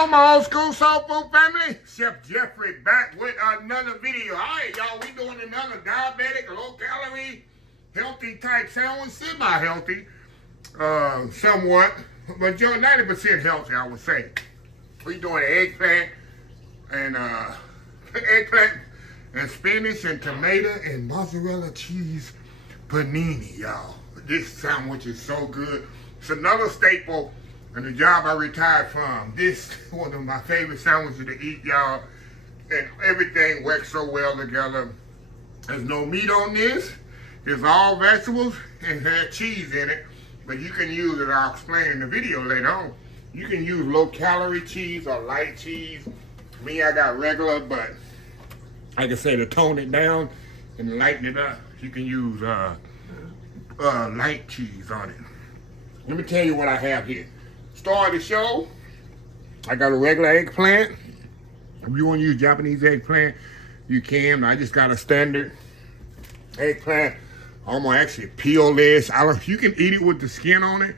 on, my old school soul food family? Chef Jeffrey back with another video. All right, y'all, we doing another diabetic, low-calorie, healthy type sandwich. Semi-healthy, somewhat, but 90% healthy, I would say. We doing eggplant and spinach and tomato and mozzarella cheese panini, y'all. This sandwich is so good. It's another staple in the job I retired from. This is one of my favorite sandwiches to eat, y'all. And everything works so well together. There's no meat on this. It's all vegetables and has cheese in it. But you can use it, I'll explain in the video later on. You can use low-calorie cheese or light cheese. Me, I got regular, but like I say, to tone it down and lighten it up, you can use light cheese on it. Let me tell you what I have here. Start of the show, I got a regular eggplant. If you want to use Japanese eggplant, you can. I just got a standard eggplant. I'm gonna actually peel this. You can eat it with the skin on it,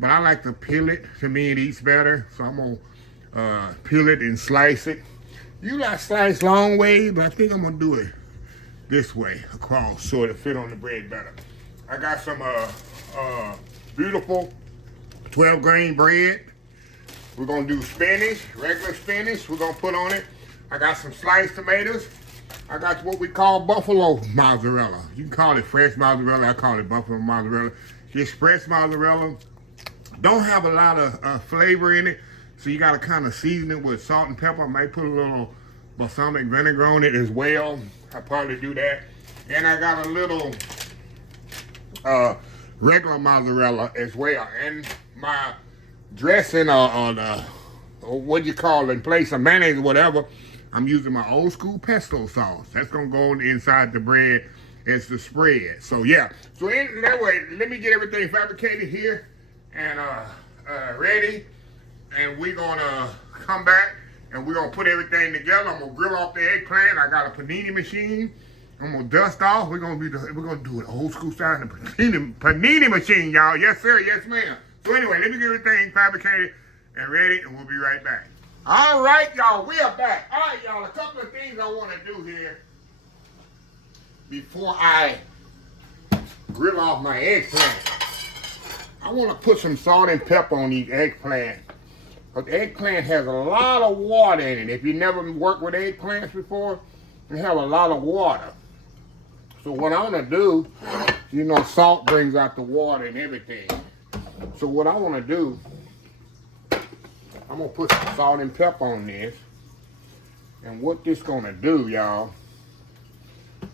but I like to peel it. To me, it eats better. So I'm gonna peel it and slice it. You like slice long way, but I think I'm gonna do it this way across so it'll fit on the bread better. I got some beautiful 12 grain bread. We're gonna do spinach, regular spinach. We're gonna put on it. I got some sliced tomatoes. I got what we call buffalo mozzarella. You can call it fresh mozzarella. I call it buffalo mozzarella. Just fresh mozzarella. Don't have a lot of flavor in it, so you gotta kind of season it with salt and pepper. I might put a little balsamic vinegar on it as well. I'll probably do that. And I got a little regular mozzarella as well. And my dressing or what you call it, in place of mayonnaise or whatever, I'm using my old school pesto sauce. That's gonna go inside the bread as the spread. So yeah, so in that way, let me get everything fabricated here and ready. And we're gonna come back and we're gonna put everything together. I'm gonna grill off the eggplant. I got a panini machine. I'm gonna dust off. We're gonna do it old school style in the panini machine, y'all. Yes, sir. Yes, ma'am. So anyway, let me get everything fabricated and ready, and we'll be right back. All right, y'all. We are back. All right, y'all. A couple of things I want to do here before I grill off my eggplant. I want to put some salt and pepper on these eggplant. But the eggplant has a lot of water in it. If you never worked with eggplants before, they have a lot of water. So what I want to do, you know, salt brings out the water and everything. So what I want to do, I'm going to put some salt and pepper on this. And what this going to do, y'all,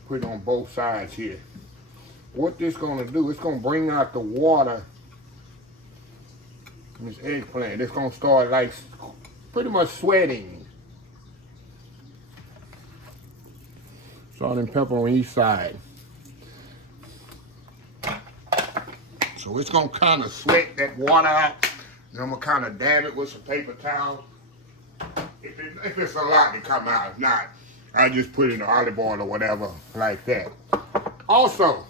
put it on both sides here. What this going to do, it's going to bring out the water in this eggplant. It's going to start like pretty much sweating. Salt and pepper on each side. So it's gonna kind of sweat that water out. And I'm gonna kind of dab it with some paper towel. If it's a lot to come out, if not, I just put it in the olive oil or whatever like that. Also,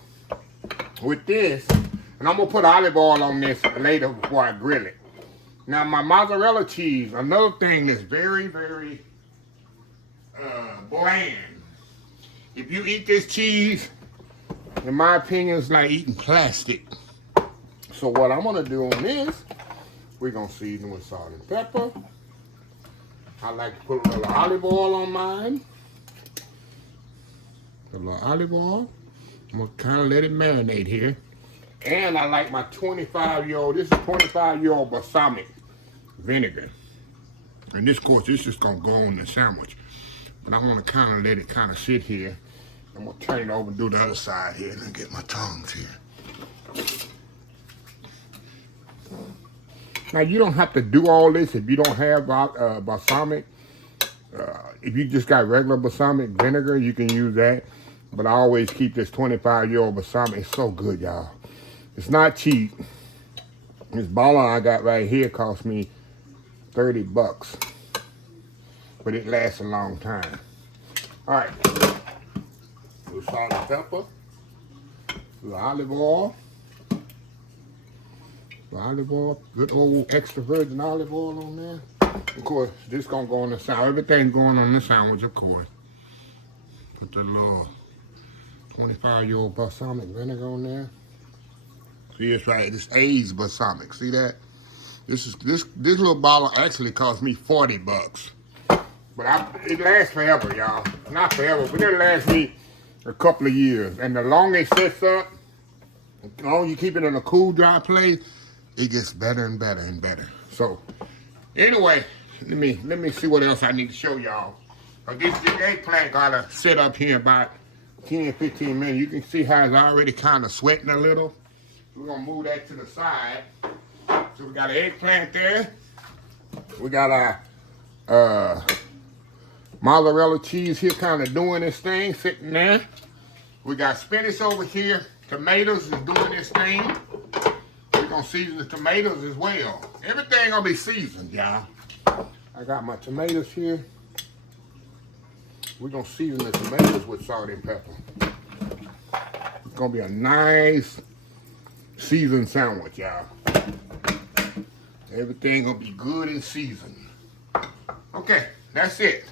with this, and I'm gonna put olive oil on this later before I grill it. Now my mozzarella cheese, another thing that's very, very bland. If you eat this cheese, in my opinion, it's like eating plastic. So what I'm gonna do on this, we're gonna season with salt and pepper. I like to put a little olive oil on mine. A little olive oil. I'm gonna kind of let it marinate here. And I like my 25-year-old, this is 25-year-old balsamic vinegar. And this, of course, this is just gonna go on the sandwich. But I wanna kind of let it kind of sit here. I'm gonna turn it over and do the other side here and get my tongs here. Now you don't have to do all this if you don't have balsamic. If you just got regular balsamic vinegar, you can use that. But I always keep this 25-year-old balsamic. It's so good, y'all. It's not cheap. This bottle I got right here cost me 30 bucks. But it lasts a long time. All right. With salt and pepper, with olive oil, good old extra virgin olive oil on there. Of course, this gonna go on the sandwich. Everything's going on the sandwich, of course. Put the little 25-year-old balsamic vinegar on there. See, it's right. It's aged balsamic. See that? This little bottle actually cost me $40. But it lasts forever, y'all. Not forever, but it lasts me a couple of years. And the longer it sits up, the longer you keep it in a cool, dry place, it gets better and better and better. So, anyway, let me see what else I need to show y'all. This eggplant gotta sit up here about 10, 15 minutes. You can see how it's already kind of sweating a little. We're gonna move that to the side. So we got an eggplant there. We got our mozzarella cheese here kind of doing this thing, sitting there. We got spinach over here. Tomatoes is doing this thing. We're gonna season the tomatoes as well. Everything gonna be seasoned, y'all. I got my tomatoes here. We're gonna season the tomatoes with salt and pepper. It's gonna be a nice seasoned sandwich, y'all. Everything gonna be good and seasoned. Okay, that's it.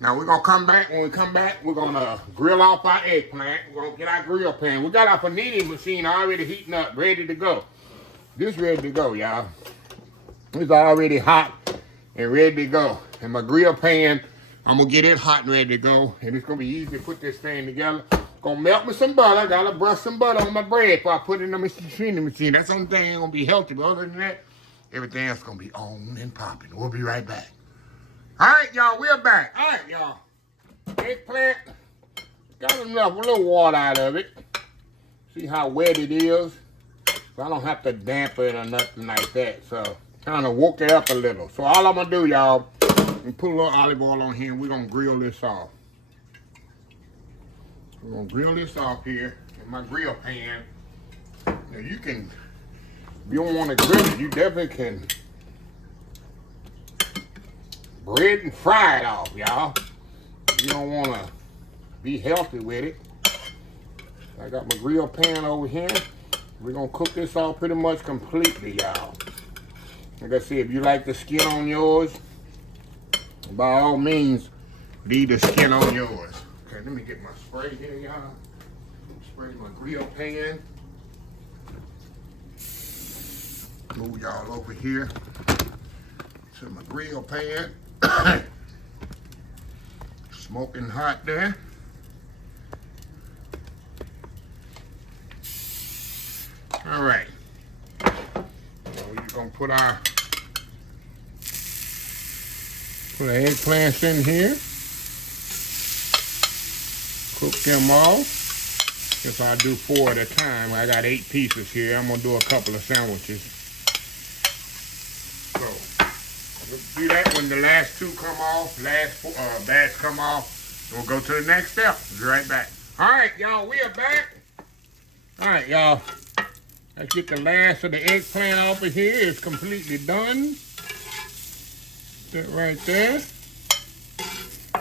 Now we're gonna come back. When we come back, we're gonna grill off our eggplant. We're gonna get our grill pan. We got our panini machine already heating up, ready to go. This ready to go, y'all. It's already hot and ready to go. And my grill pan, I'm gonna get it hot and ready to go. And it's gonna be easy to put this thing together. Gonna melt me some butter. I gotta brush some butter on my bread before I put it in the machine. That's the only thing ain't gonna be healthy. But other than that, everything else gonna be on and popping. We'll be right back. All right, y'all, we're back. All right, y'all. Eggplant, got enough, a little water out of it. See how wet it is? So I don't have to dampen it or nothing like that. So kind of woke it up a little. So all I'm gonna do, y'all, is put a little olive oil on here and we're gonna grill this off. We're gonna grill this off here in my grill pan. Now you can, if you don't want to grill it, you definitely can bread and fry it off, y'all. You don't want to be healthy with it. I got my grill pan over here. We're going to cook this off pretty much completely, y'all. Like I said, if you like the skin on yours, by all means, leave the skin on yours. Okay, let me get my spray here, y'all. Spray my grill pan. Move y'all over here to my grill pan. Smoking hot there. All right. So we're gonna put our eggplants in here. Cook them off. Guess I'll do 4 at a time. I got 8 pieces here. I'm gonna do a couple of sandwiches. So do that when the last 2 come off, batch come off, we'll go to the next step. Be right back. All right, y'all, we are back. All right, y'all, let's get the last of the eggplant off of here. It's completely done. That right there.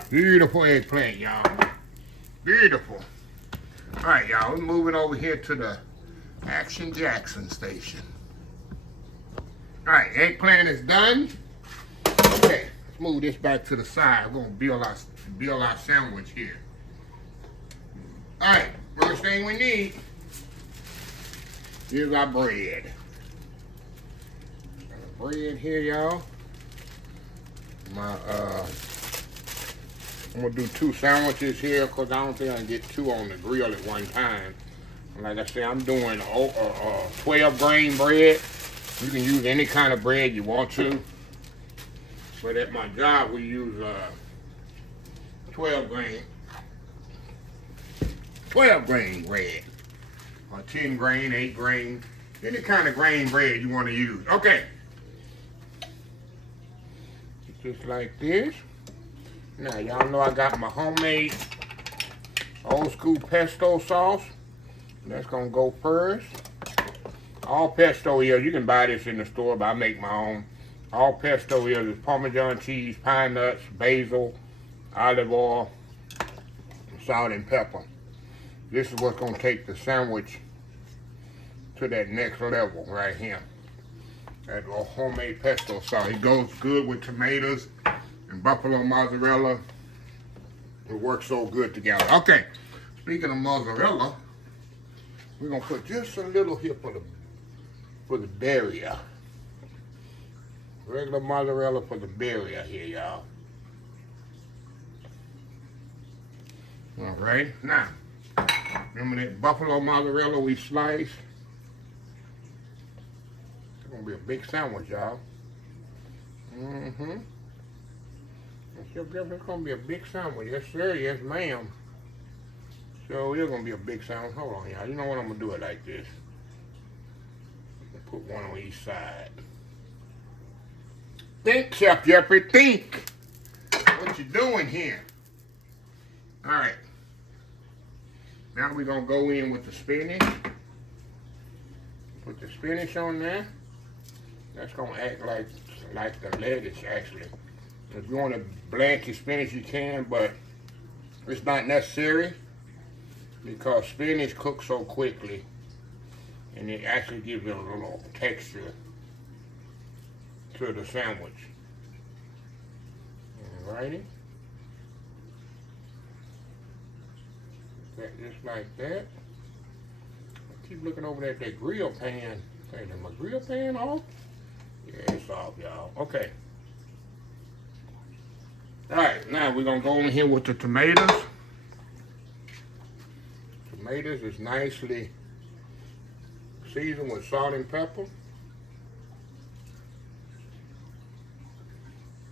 Beautiful eggplant, y'all. Beautiful. All right, y'all, we're moving over here to the Action Jackson station. All right, eggplant is done. Okay, let's move this back to the side. We're gonna build our sandwich here. All right, first thing we need is our bread. Got a bread here, y'all. I'm gonna do 2 sandwiches here because I don't think I can get 2 on the grill at one time. Like I said, I'm doing 12 grain bread. You can use any kind of bread you want to. But at my job, we use 12 grain bread. Or 10 grain, 8 grain, any kind of grain bread you want to use. Okay. Just like this. Now, y'all know I got my homemade old school pesto sauce. That's gonna go first. All pesto is, you can buy this in the store, but I make my own. All pesto is Parmesan cheese, pine nuts, basil, olive oil, salt and pepper. This is what's gonna take the sandwich to that next level right here. That homemade pesto sauce. It goes good with tomatoes and buffalo mozzarella. It works so good together. Okay, speaking of mozzarella, we're gonna put just a little here for the barrier. Regular mozzarella for the barrier here, y'all. All right, now, remember that buffalo mozzarella we sliced? It's gonna be a big sandwich, y'all. It's gonna be a big sandwich. Yes, sir. Yes, ma'am. So it's gonna be a big sandwich. Hold on, y'all. You know what? I'm gonna do it like this. Put one on each side. Think, Chef Jeffrey. Think. What you doing here? All right. Now we're gonna go in with the spinach. Put the spinach on there. That's gonna act like the lettuce, actually. If you want to blanch your spinach, you can, but it's not necessary because spinach cooks so quickly, and it actually gives it a little texture to the sandwich. Alrighty. Just like that. I keep looking over at that grill pan. Hey, is my grill pan off? Yeah, it's off, y'all. Okay. Alright, now we're going to go in here with the tomatoes. Tomatoes is nicely seasoned with salt and pepper.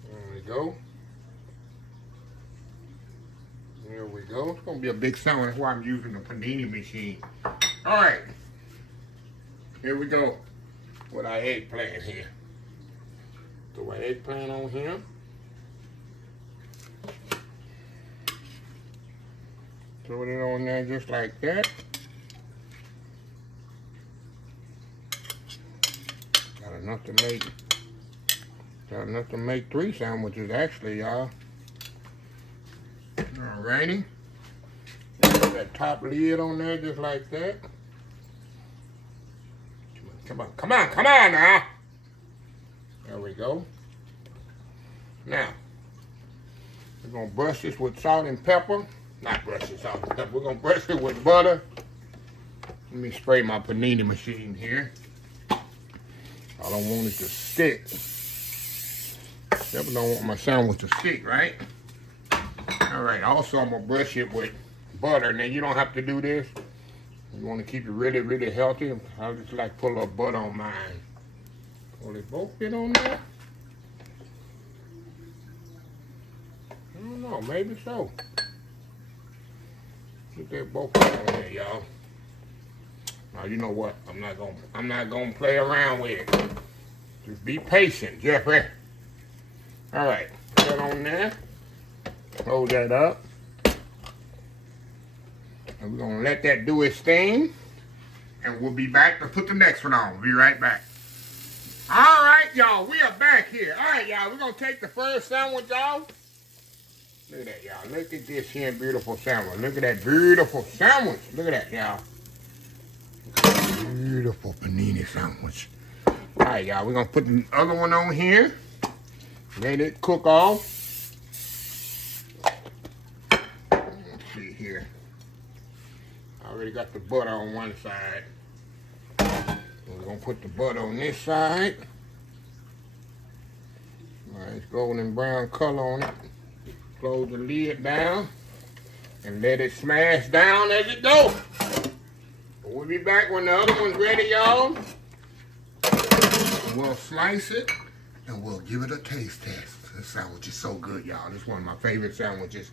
There we go. There we go. It's going to be a big sandwich. That's why I'm using the panini machine. Alright. Here we go with our eggplant here. Throw our eggplant on here. Throw it on there just like that. Got enough to make 3 sandwiches actually, y'all. Alrighty. Put that top lid on there just like that. Come on now. There we go. Now, we're gonna brush this with salt and pepper. Not brush it salt and pepper. We're gonna brush it with butter. Let me spray my panini machine here. I don't want it to stick. Definitely don't want my sandwich to stick, right? Alright, also I'm gonna brush it with butter. Now you don't have to do this. You want to keep it really, really healthy. I just like put a little butter on mine. Will they both fit on there? I don't know, maybe so. Get that both on there, y'all. Now you know what? I'm not gonna play around with it. Just be patient, Jeffrey. Alright, put that on there. Close that up. And we're gonna let that do its thing. And we'll be back to put the next one on. We'll be right back. Alright, y'all, we are back here. Alright, y'all, we're gonna take the first sandwich off. Look at that, y'all. Look at this here beautiful sandwich. Look at that beautiful sandwich. Look at that, y'all. Beautiful panini sandwich. Alright, y'all, we're gonna put the other one on here. Let it cook off. Let's see here. I already got the butter on one side. We're gonna put the butter on this side. Nice golden brown color on it. Close the lid down and let it smash down as it goes. We'll be back when the other one's ready, y'all. We'll slice it and we'll give it a taste test. This sandwich is so good, y'all. This is one of my favorite sandwiches.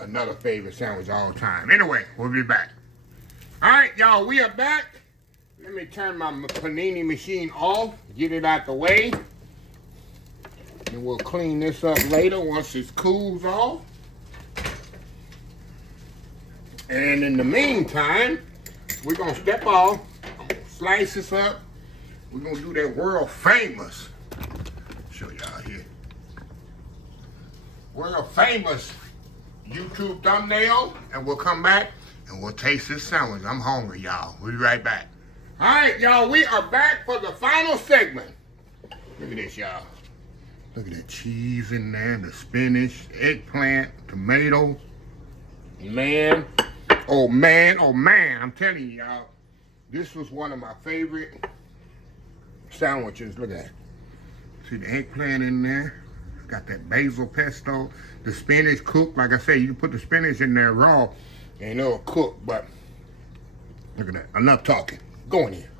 Another favorite sandwich all the time. Anyway, we'll be back. All right, y'all, we are back. Let me turn my panini machine off, get it out the way. And we'll clean this up later once it cools off. And in the meantime, we're gonna step off, slice this up. We're gonna do that world famous, show y'all here. World famous YouTube thumbnail, and we'll come back and we'll taste this sandwich. I'm hungry, y'all. We'll be right back. All right, y'all, we are back for the final segment. Look at this, y'all. Look at that cheese in there, the spinach, eggplant, tomato. Man, oh man, oh man, I'm telling you, y'all, this was one of my favorite sandwiches. Look at that. See the eggplant in there? Got that basil pesto. The spinach cooked. Like I say, you can put the spinach in there raw and it'll cook, but look at that. Enough talking. Go in here.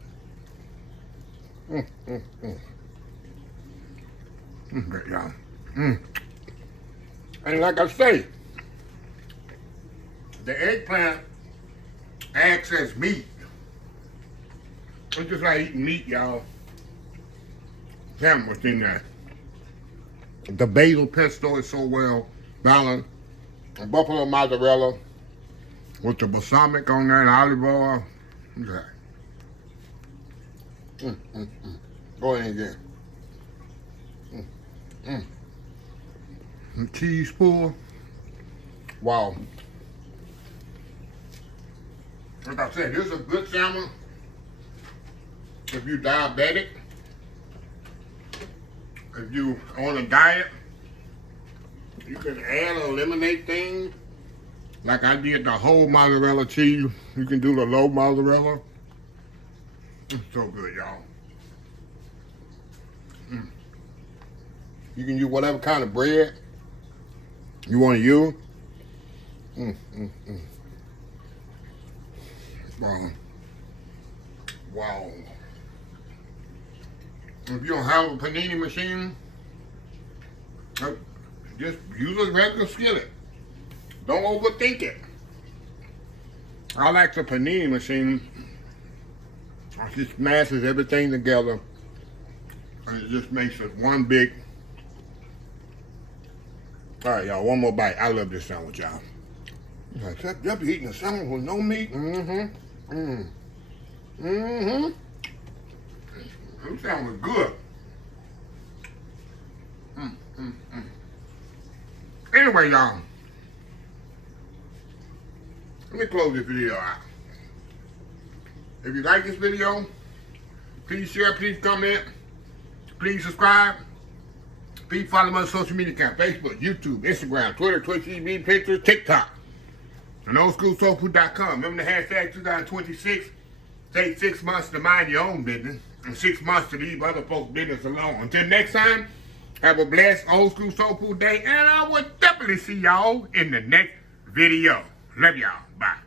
Okay, y'all. And like I say, the eggplant acts as meat. It's just like eating meat, y'all. Sandwich in there. The basil pesto is so well balanced. The buffalo mozzarella with the balsamic on there and olive oil. Okay. Go ahead again. The cheese pull. Wow. Like I said, this is a good sandwich if you're diabetic, if you on a diet. You can add or eliminate things. Like I did the whole mozzarella cheese. You can do the low mozzarella. It's so good, y'all. You can use whatever kind of bread you want to use. Wow. Wow. If you don't have a panini machine, just use a regular skillet. Don't overthink it. I like the panini machine. It just smashes everything together. And it just makes it one big. All right, y'all, one more bite. I love this sandwich, y'all. Y'all be eating a sandwich with no meat? This sandwich good. Anyway, y'all, let me close this video out. If you like this video, please share, please comment, please subscribe. Please follow my social media account, Facebook, YouTube, Instagram, Twitter, Twitch TV, Pinterest, TikTok, and oldschoolsoulfood.com. Remember the hashtag 2026. Take 6 months to mind your own business and 6 months to leave other folks' business alone. Until next time, have a blessed old school soul food day, and I will definitely see y'all in the next video. Love y'all. Bye.